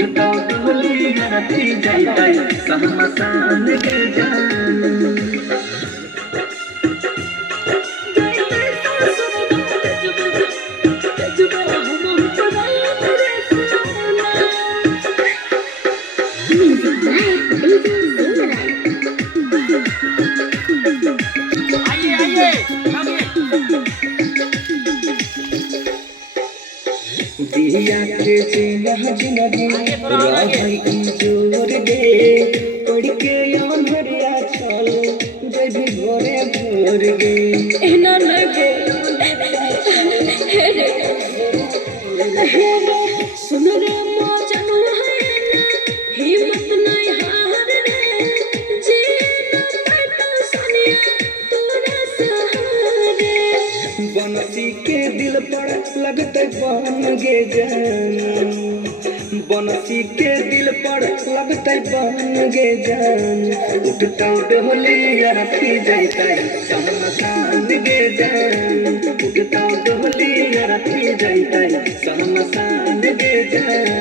उठता डोली रखी जाए सहमसान के जान दिया के जिनह रहई जोर दे पड़ के यान भरिया चल जब भोरे भोर गे एना लगे हेरे हेरे सुन रे मौजन है ना हिम्मत नहीं हार रे जीना पड़ता सोनिया तोरा सहारे बनसी के दिल पर लगते बन गे जान बनसी के दिल पर लगते बन गे जान उठता डोली रखी जाए सहमसान गे जान उठता डोली रखी जाए सहमसान गे जान